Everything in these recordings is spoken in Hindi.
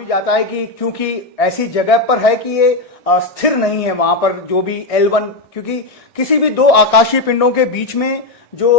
भी जाता है कि क्योंकि ऐसी जगह पर है कि ये स्थिर नहीं है वहां पर जो भी L1, क्योंकि किसी भी दो आकाशीय पिंडों के बीच में जो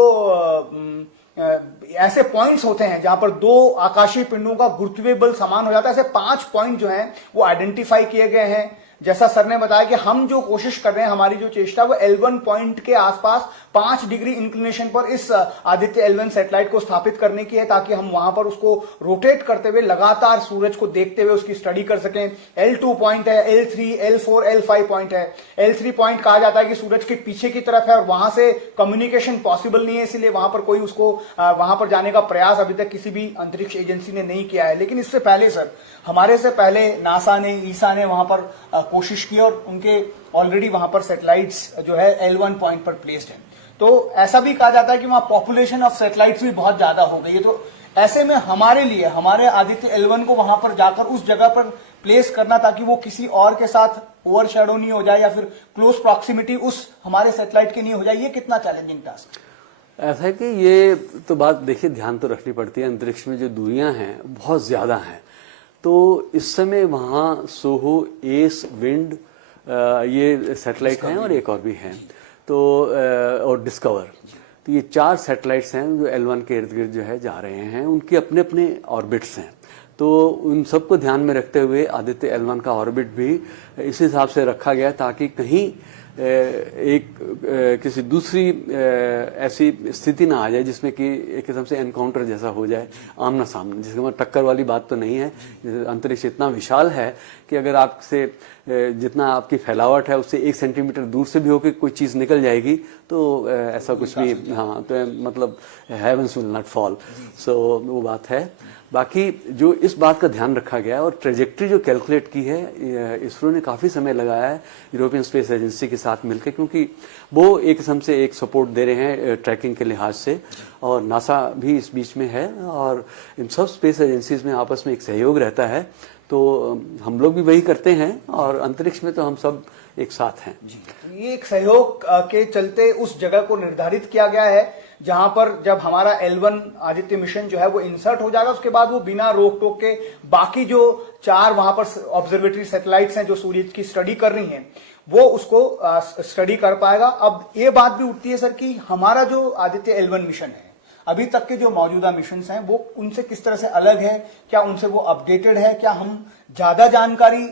ऐसे पॉइंट्स होते हैं जहां पर दो आकाशीय पिंडों का गुरुत्वीय बल समान हो जाता है, ऐसे 5 पॉइंट जो हैं वो आइडेंटिफाई किए गए हैं। जैसा सर ने बताया कि हम जो कोशिश कर रहे हैं, हमारी जो चेष्टा वो L1 पॉइंट के आसपास 5 डिग्री इंक्लिनेशन पर इस आदित्य L1 सैटेलाइट को स्थापित करने की है, ताकि हम वहां पर उसको रोटेट करते हुए लगातार सूरज को देखते हुए उसकी स्टडी कर सकें। L2 पॉइंट है, L3, L4, L5 पॉइंट है। L3 पॉइंट कहा जाता है कि सूरज के पीछे की तरफ है और वहां से कम्युनिकेशन पॉसिबल नहीं है, इसलिए वहां पर कोई उसको वहां पर जाने का प्रयास अभी तक किसी भी अंतरिक्ष एजेंसी ने नहीं किया है। लेकिन इससे पहले सर, हमारे से पहले नासा ने, ईसा ने वहां पर कोशिश की और उनके ऑलरेडी वहां पर सैटेलाइट्स जो है L1 पॉइंट पर प्लेस्ड है। तो ऐसा भी कहा जाता है कि वहां पॉपुलेशन ऑफ सैटेलाइट्स भी बहुत ज्यादा हो गई है। तो ऐसे में हमारे लिए, हमारे आदित्य L1 को वहां पर जाकर उस जगह पर प्लेस करना ताकि वो किसी और के साथ ओवरशैडो नहीं हो जाए या फिर क्लोज प्रॉक्सिमिटी उस हमारे सैटेलाइट की नहीं हो जाए, ये कितना चैलेंजिंग टास्क है? ऐसा है कि ये तो बात देखिए ध्यान तो रखनी पड़ती है, अंतरिक्ष में जो दूरियां हैं बहुत ज्यादा हैं। तो इस समय वहां सोहो, एस, विंड, ये सैटेलाइट हैं और एक और भी हैं, तो और डिस्कवर, तो ये 4 सैटेलाइट्स हैं जो L1 के इर्द गिर्द जो है जा रहे हैं। उनके अपने अपने ऑर्बिट्स हैं, तो उन सबको ध्यान में रखते हुए आदित्य L1 का ऑर्बिट भी इस हिसाब से रखा गया ताकि कहीं किसी दूसरी ऐसी स्थिति ना आ जाए जिसमें कि एक किस्म से एनकाउंटर जैसा हो जाए, आमना सामने, जिसके मतलब टक्कर वाली बात तो नहीं है। अंतरिक्ष इतना विशाल है कि अगर आपसे जितना आपकी फैलावट है उससे 1 सेंटीमीटर दूर से भी होकर कोई चीज निकल जाएगी तो ऐसा कुछ भी, हाँ, तो मतलब हेवंस विल नॉट फॉल, सो वो बात है। बाकी जो इस बात का ध्यान रखा गया है और ट्रेजेक्ट्री जो कैलकुलेट की है, इसरो ने काफी समय लगाया है यूरोपियन स्पेस एजेंसी के साथ मिलकर, क्योंकि वो एक किस्म से एक सपोर्ट दे रहे हैं ट्रैकिंग के लिहाज से, और नासा भी इस बीच में है, और इन सब स्पेस एजेंसीज में आपस में एक सहयोग रहता है। तो हम लोग भी वही करते हैं और अंतरिक्ष में तो हम सब एक साथ हैं। ये एक सहयोग के चलते उस जगह को निर्धारित किया गया है जहां पर जब हमारा L1 आदित्य मिशन जो है वो इंसर्ट हो जाएगा, उसके बाद वो बिना रोक टोक के बाकी जो 4 वहां पर ऑब्जर्वेटरी सैटेलाइट्स हैं जो सूर्य की स्टडी कर रही हैं वो उसको स्टडी कर पाएगा। अब ये बात भी उठती है सर कि हमारा जो आदित्य L1 मिशन है, अभी तक के जो मौजूदा मिशन हैं वो उनसे किस तरह से अलग है, क्या उनसे वो अपडेटेड है, क्या हम ज्यादा जानकारी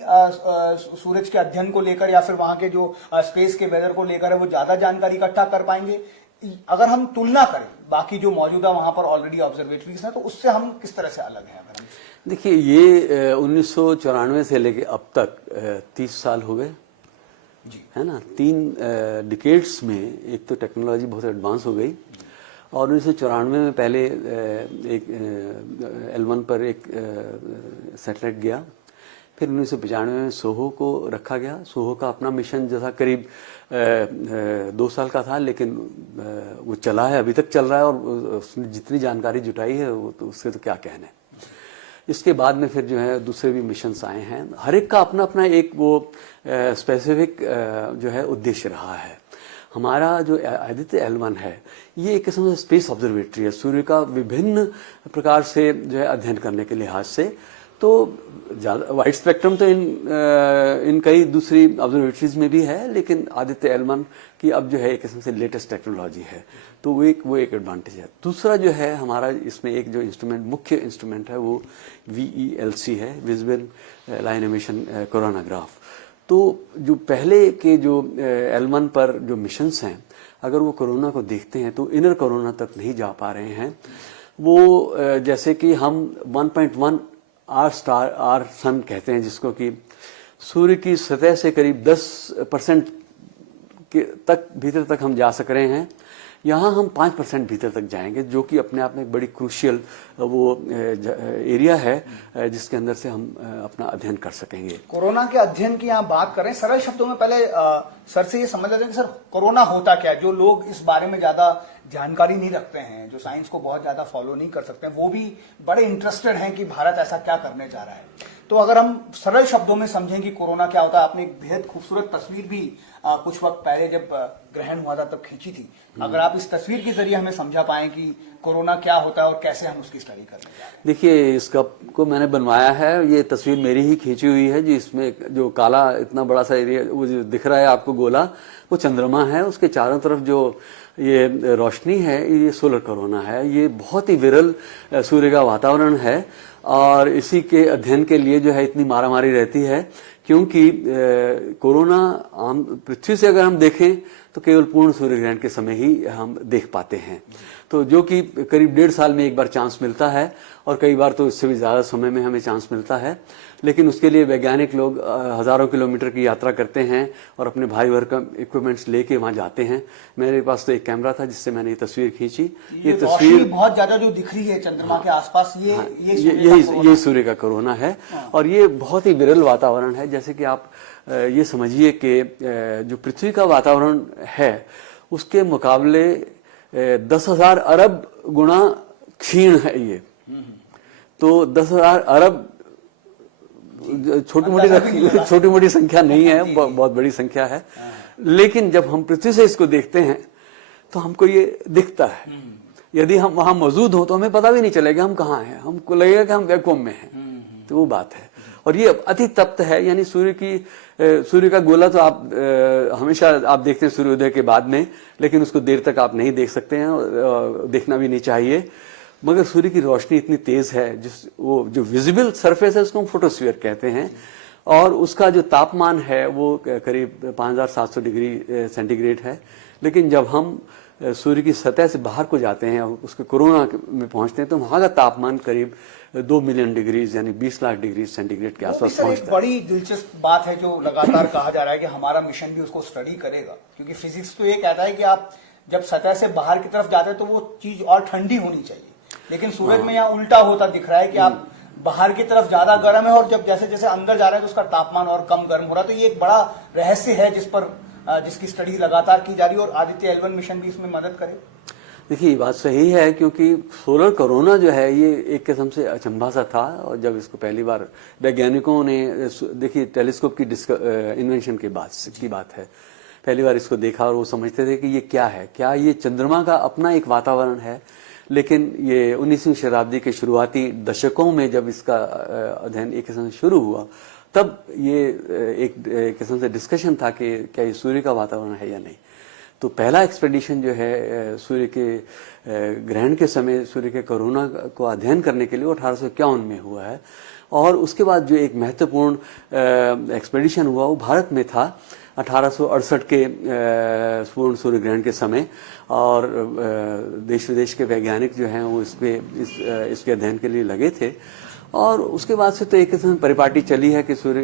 सूरज के अध्ययन को लेकर या फिर वहां के जो स्पेस के वेदर को लेकर है वो ज्यादा जानकारी इकट्ठा कर पाएंगे? अगर हम तुलना करें बाकी जो मौजूदा वहां पर ऑलरेडी ऑब्जर्वेटरीज हैं तो उससे हम किस तरह से अलग हैं? अगर हम देखिए, ये 1994 से लेके अब तक 30 साल हो गए, है ना। 3 डिकेड्स में एक तो टेक्नोलॉजी बहुत एडवांस हो गई, और 1994 में पहले एक L1 पर एक सैटेलाइट गया, फिर 1995 में सोहो को रखा गया। सोहो का अपना मिशन जैसा करीब 2 साल का था, लेकिन वो चला है, अभी तक चल रहा है, और उसने जितनी जानकारी जुटाई है वो तो उससे तो क्या कहने। इसके बाद में फिर जो है दूसरे भी मिशंस आए हैं, हर एक का अपना अपना एक वो स्पेसिफिक जो है उद्देश्य रहा है। हमारा जो आदित्य L1 है ये एक किस्म से स्पेस ऑब्जर्वेटरी है, सूर्य का विभिन्न प्रकार से जो है अध्ययन करने के लिहाज से। तो ज्यादा वाइड स्पेक्ट्रम तो इन कई दूसरी ऑब्जर्वेटरीज में भी है, लेकिन आदित्य L1 की अब जो है एक किस्म से लेटेस्ट टेक्नोलॉजी है, तो वो एक एडवांटेज है। दूसरा जो है हमारा इसमें एक जो इंस्ट्रूमेंट, मुख्य इंस्ट्रूमेंट है वो VELC है, विजिबल लाइन एमिशन कोरोनाग्राफ। तो जो पहले के जो L1 पर जो मिशंस हैं, अगर वो कोरोना को देखते हैं तो इनर कोरोना तक नहीं जा पा रहे हैं। वो जैसे कि हम 1.1 आर सन कहते हैं, जिसको कि सूर्य की सतह से करीब 10% तक भीतर तक हम जा सक रहे हैं। यहाँ हम 5% भीतर तक जाएंगे, जो कि अपने आप में एक बड़ी क्रूशियल वो एरिया है जिसके अंदर से हम अपना अध्ययन कर सकेंगे। कोरोना के अध्ययन की यहाँ बात करें, सरल शब्दों में पहले सर से ये समझ लेते हैं कि सर कोरोना होता क्या है। जो लोग इस बारे में ज्यादा जानकारी नहीं रखते हैं, जो साइंस को बहुत ज्यादा फॉलो नहीं कर सकते हैं, वो भी बड़े इंटरेस्टेड हैं कि भारत ऐसा क्या करने जा रहा है। तो अगर हम सरल शब्दों में समझें कि कोरोना क्या होता है, आपने एक बेहद खूबसूरत तस्वीर भी कुछ वक्त पहले जब ग्रहण हुआ था तब खींची थी। अगर आप इस तस्वीर के जरिए हमें समझा पाएं कि कोरोना क्या होता है और कैसे हम उसकी स्टडी कर रहे हैं। देखिए, इस कप को मैंने बनवाया है, ये तस्वीर मेरी ही खींची हुई है। जो इसमें जो काला इतना बड़ा सा एरिया वो जो दिख रहा है आपको गोला, वो चंद्रमा है। उसके चारों तरफ जो ये रोशनी है, ये सोलर कोरोना है। ये बहुत ही विरल सूर्य का वातावरण है और इसी के अध्ययन के लिए जो है इतनी मारामारी रहती है, क्योंकि कोरोना आम पृथ्वी से अगर हम देखें तो केवल पूर्ण सूर्य ग्रहण के समय ही हम देख पाते हैं, तो जो कि करीब 1.5 साल में एक बार चांस मिलता है और कई बार तो इससे भी ज्यादा समय में हमें चांस मिलता है। लेकिन उसके लिए वैज्ञानिक लोग हजारों किलोमीटर की यात्रा करते हैं और अपने भारी भरकम इक्विपमेंट्स लेके वहां जाते हैं। मेरे पास तो एक कैमरा था जिससे मैंने ये तस्वीर खींची। ये तस्वीर बहुत ज्यादा जो दिख रही है चंद्रमा के आसपास, ये सूर्य का कोरोना है और ये बहुत ही विरल वातावरण है। जैसे कि आप ये समझिए कि जो पृथ्वी का वातावरण है उसके मुकाबले 10,000 अरब गुना क्षीण है ये। तो 10,000 अरब छोटी मोटी संख्या नहीं है, बहुत बड़ी संख्या है। लेकिन जब हम पृथ्वी से इसको देखते हैं तो हमको ये दिखता है। यदि हम वहां मौजूद हो तो हमें पता भी नहीं चलेगा हम कहाँ हैं, हमको लगेगा कि हम वैक्यूम में हैं। तो वो बात है। और ये अति तप्त है, यानी सूर्य का गोला तो आप हमेशा आप देखते हैं सूर्योदय के बाद में, लेकिन उसको देर तक आप नहीं देख सकते हैं, देखना भी नहीं चाहिए। मगर सूर्य की रोशनी इतनी तेज है, वो जो विजिबल सरफेस है उसको हम फोटोस्फीयर कहते हैं, और उसका जो तापमान है वो करीब 5700 डिग्री सेंटीग्रेड है। लेकिन जब हम सूर्य की सतह से बाहर को जाते हैं और उसके कोरोना में पहुंचते हैं तो वहां का तापमान करीब 2 मिलियन डिग्रीज यानी 20 लाख डिग्री सेंटीग्रेड के आसपास पहुंचता है। बड़ी दिलचस्प बात है जो लगातार कहा जा रहा है कि हमारा मिशन भी उसको स्टडी करेगा, क्योंकि फिजिक्स तो ये कहता है कि आप जब सतह से बाहर की तरफ जाते हैं तो वो चीज और ठंडी होनी चाहिए, लेकिन सूरज में यहाँ उल्टा होता दिख रहा है कि आप बाहर की तरफ ज्यादा गर्म है और जब जैसे जैसे अंदर जा रहे हैं तो उसका तापमान और कम गर्म हो रहा है। तो ये एक बड़ा रहस्य है जिसकी स्टडी लगातार की जा रही है और आदित्य L1 मिशन भी इसमें मदद करे। देखिए, बात सही है, क्योंकि सोलर कोरोना जो है ये एक किस्म से अचंभा सा था। और जब इसको पहली बार वैज्ञानिकों ने, देखिए टेलीस्कोप की इन्वेंशन की बात है, पहली बार इसको देखा और वो समझते थे कि ये क्या है, क्या ये चंद्रमा का अपना एक वातावरण है। लेकिन ये 19वीं शताब्दी के शुरुआती दशकों में जब इसका अध्ययन एक किस्म से शुरू हुआ, तब ये एक किस्म से डिस्कशन था कि क्या ये सूर्य का वातावरण है या नहीं। तो पहला एक्सपेडिशन जो है सूर्य के ग्रहण के समय सूर्य के कोरोना को अध्ययन करने के लिए 1851 में हुआ है। और उसके बाद जो एक महत्वपूर्ण एक्सपेडिशन हुआ वो भारत में था 1868 के पूर्ण सूर्य ग्रहण के समय। और देश विदेश के वैज्ञानिक जो हैं वो इसके अध्ययन के लिए लगे थे। और उसके बाद से तो एक किस्म परिपाटी चली है कि सूर्य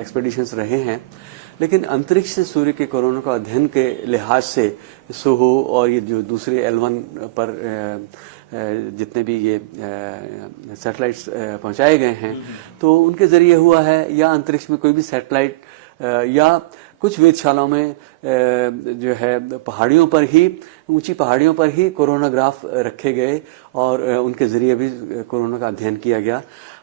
एक्सपेडिशंस रहे हैं, लेकिन अंतरिक्ष से सूर्य के कोरोना का अध्ययन के लिहाज से सोहो और ये जो दूसरे L1 पर जितने भी ये सैटेलाइट्स पहुंचाए गए हैं तो उनके जरिए हुआ है, या अंतरिक्ष में कोई भी सैटेलाइट या कुछ वेधशालाओं में जो है पहाड़ियों पर ही, ऊंची पहाड़ियों पर ही कोरोनाग्राफ रखे गए और उनके जरिए भी कोरोना का अध्ययन किया गया।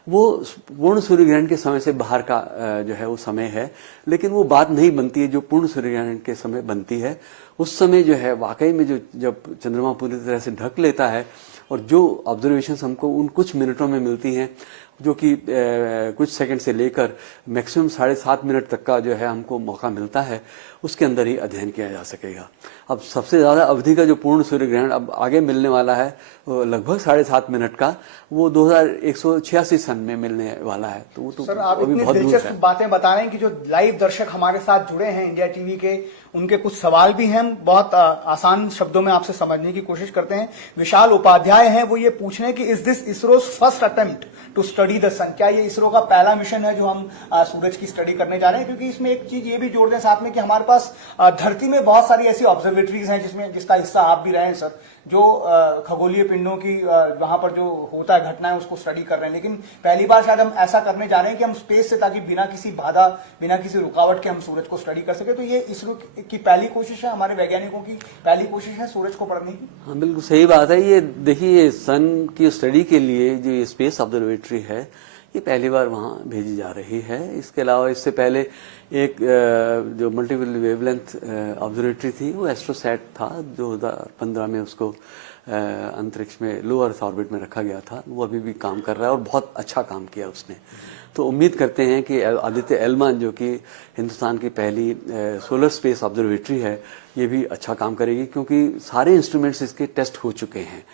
वो पूर्ण सूर्य ग्रहण के समय से बाहर का जो है वो समय है, लेकिन वो बात नहीं बनती है जो पूर्ण सूर्य ग्रहण के समय बनती है। उस समय जो है वाकई में जब चंद्रमा पूरी तरह से ढक लेता है और जो ऑब्जर्वेशंस हमको उन कुछ मिनटों में मिलती हैं, जो कि कुछ सेकंड से लेकर मैक्सिमम 7.5 मिनट तक का जो है हमको मौका मिलता है, उसके अंदर ही अध्ययन किया जा सकेगा। अब सबसे ज्यादा अवधि का जो पूर्ण सूर्य ग्रहण अब आगे मिलने वाला है लगभग 7.5 मिनट का, वो 2186 सन में मिलने वाला है। तो वो तो सर, आप इतनी दिलचस्प बातें बता रहे हैं कि जो लाइव दर्शक हमारे साथ जुड़े हैं इंडिया टीवी के, उनके कुछ सवाल भी हैं, बहुत आसान शब्दों में आपसे समझने की कोशिश करते हैं। विशाल उपाध्याय हैं, वो ये पूछ रहे हैं कि is this ISRO's first attempt to study the sun? क्या ये इसरो का पहला मिशन है जो हम सूरज की स्टडी करने जा रहे हैं? क्योंकि इसमें एक चीज ये भी जोड़ दें साथ में कि हमारे पास धरती में बहुत सारी ऐसी ऑब्जर्वेटरीज हैं जिसका हिस्सा आप भी रहे हैं सर, जो खगोलीय पिंडों की वहां पर जो होता है घटनाएं उसको स्टडी कर रहे हैं। लेकिन पहली बार शायद हम ऐसा करने जा रहे हैं कि हम स्पेस से, ताकि बिना किसी बाधा, बिना किसी रुकावट के हम सूरज को स्टडी कर सके। तो ये इसरो की पहली कोशिश है, हमारे वैज्ञानिकों की पहली कोशिश है सूरज को पढ़ने की। हाँ, बिल्कुल सही बात है। ये देखिए, सन की स्टडी के लिए जो स्पेस ऑब्जर्वेटरी है ये पहली बार वहाँ भेजी जा रही है। इसके अलावा इससे पहले एक जो मल्टीपल वेवलेंथ ऑब्जर्वेटरी थी वो एस्ट्रोसैट था, 2015 में उसको अंतरिक्ष में लो अर्थ ऑर्बिट में रखा गया था। वो अभी भी काम कर रहा है और बहुत अच्छा काम किया उसने। तो उम्मीद करते हैं कि आदित्य L1 जो कि हिंदुस्तान की पहली सोलर स्पेस ऑब्जर्वेटरी है, ये भी अच्छा काम करेगी, क्योंकि सारे इंस्ट्रूमेंट्स इसके टेस्ट हो चुके हैं।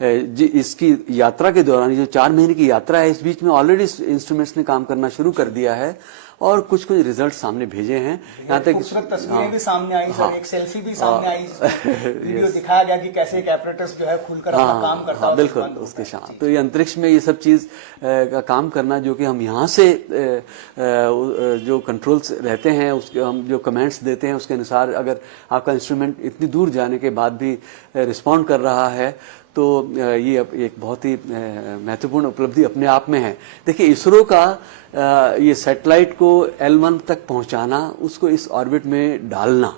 इसकी यात्रा के दौरान, जो 4 महीने की यात्रा है, इस बीच में ऑलरेडी इंस्ट्रूमेंट्स ने काम करना शुरू कर दिया है और कुछ कुछ रिजल्ट सामने भेजे हैं। यहाँ तक खूबसूरत तस्वीरें भी सामने आई सर, एक सेल्फी भी सामने आई, वीडियो दिखाया गया कि कैसे एक एपरेटस जो है खुलकर अपना काम करता है। बिल्कुल उसके साथ। तो ये अंतरिक्ष में ये सब चीज का काम करना, जो कि हम यहाँ से जो कंट्रोल्स रहते हैं, उसके हम जो कमेंट्स देते हैं उसके अनुसार अगर आपका इंस्ट्रूमेंट इतनी दूर जाने के बाद भी रिस्पॉन्ड कर रहा है, तो ये एक बहुत ही महत्वपूर्ण उपलब्धि अपने आप में है। देखिए, इसरो का ये सैटेलाइट को L1 तक पहुंचाना, उसको इस ऑर्बिट में डालना,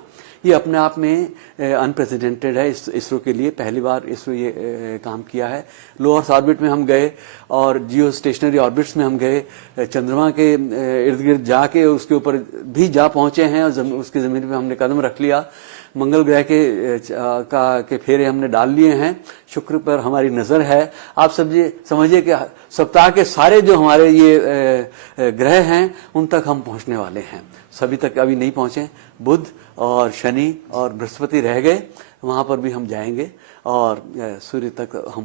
ये अपने आप में अनप्रेसिडेंटेड है। इसरो के लिए पहली बार इसरो ये काम किया है। लो अर्थ ऑर्बिट में हम गए और जियो स्टेशनरी ऑर्बिट्स में हम गए, चंद्रमा के इर्द गिर्द जाके उसके ऊपर भी जा पहुंचे हैं और उसकी जमीन पे हमने कदम रख लिया। मंगल ग्रह के फेरे हमने डाल लिए हैं। शुक्र पर हमारी नजर है। आप समझिए कि सप्ताह के सारे जो हमारे ये ग्रह हैं उन तक हम पहुंचने वाले हैं। सभी तक अभी नहीं पहुंचे, बुध और शनि और बृहस्पति रह गए, वहां पर भी हम जाएंगे और सूर्य तक हम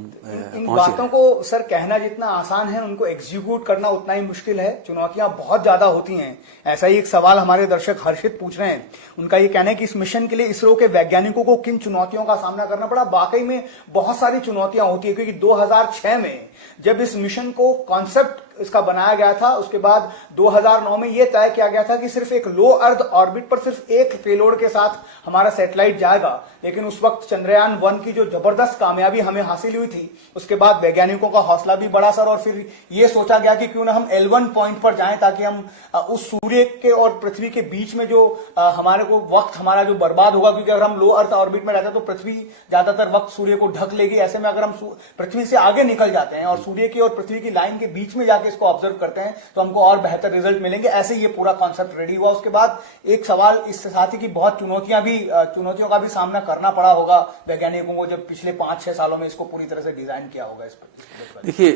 इन बातों को सर कहना जितना आसान है, उनको एग्जीक्यूट करना उतना ही मुश्किल है। चुनौतियां बहुत ज्यादा होती हैं। ऐसा ही एक सवाल हमारे दर्शक हर्षित पूछ रहे हैं। उनका ये कहना है कि इस मिशन के लिए इसरो के वैज्ञानिकों को किन चुनौतियों का सामना करना पड़ा। वाकई में बहुत सारी चुनौतियां होती है, क्योंकि 2006 में जब इस मिशन को कॉन्सेप्ट इसका बनाया गया था, उसके बाद 2009 में यह तय किया गया था कि सिर्फ एक लो अर्थ ऑर्बिट पर सिर्फ एक पेलोड के साथ हमारा सैटेलाइट जाएगा। लेकिन उस वक्त चंद्रयान 1 की जो जबरदस्त कामयाबी हमें हासिल हुई थी, उसके बाद वैज्ञानिकों का हौसला भी बढ़ा सर, और फिर यह सोचा गया कि क्यों ना हम L1 पॉइंट पर जाएं, ताकि हम उस सूर्य के और पृथ्वी के बीच में जो हमारे को वक्त हमारा जो बर्बाद होगा, क्योंकि अगर हम लो अर्थ ऑर्बिट में रहते हैं तो पृथ्वी ज्यादातर वक्त सूर्य को ढक लेगी। ऐसे में अगर हम पृथ्वी से आगे निकल जाते हैं और सूर्य की और पृथ्वी की लाइन के बीच में जाके इसको ऑब्जर्व करते हैं, तो हमको और बेहतर रिजल्ट मिलेंगे। ऐसे ये पूरा कॉन्सेप्ट रेडी हुआ। उसके बाद एक सवाल इससे साथ ही कि बहुत चुनौतियों का भी सामना करना पड़ा होगा वैज्ञानिकों को, जब पिछले 5-6 सालों में इसको पूरी तरह से डिजाइन किया होगा। इस पर देखिए,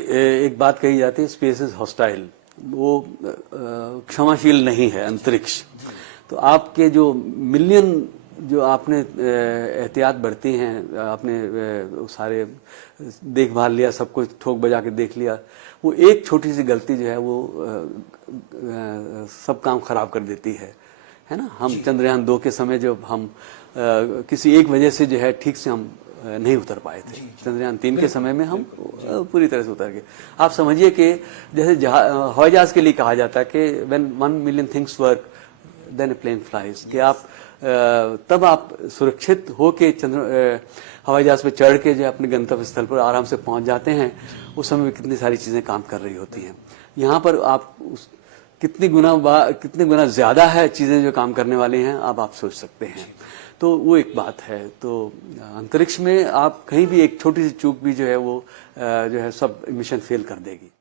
एक बात कही जाती है, स्पेस इज हॉस्टाइल, वो क्षमाशील नहीं है अंतरिक्ष। तो आपके जो मिलियन जो आपने एहतियात बरती हैं, आपने सारे देखभाल लिया, सब कुछ ठोक बजा के देख लिया, वो एक छोटी सी गलती जो है वो सब काम खराब कर देती है ना। हम चंद्रयान 2 के समय जब हम किसी एक वजह से जो है ठीक से हम नहीं उतर पाए थे, चंद्रयान 3 के समय में हम पूरी तरह से उतर गए। आप समझिए कि जैसे हवाई जहाज के लिए कहा जाता है कि when 1 million things work then a plane flies, कि आप तब आप सुरक्षित होके हवाई जहाज पे चढ़ के जो अपने गंतव्य स्थल पर आराम से पहुंच जाते हैं, उस समय कितनी सारी चीजें काम कर रही होती हैं। यहाँ पर आप कितनी गुना ज्यादा है चीजें जो काम करने वाली हैं, अब आप सोच सकते हैं। तो वो एक बात है। तो अंतरिक्ष में आप कहीं भी एक छोटी सी चूक भी जो है वो जो है सब मिशन फेल कर देगी।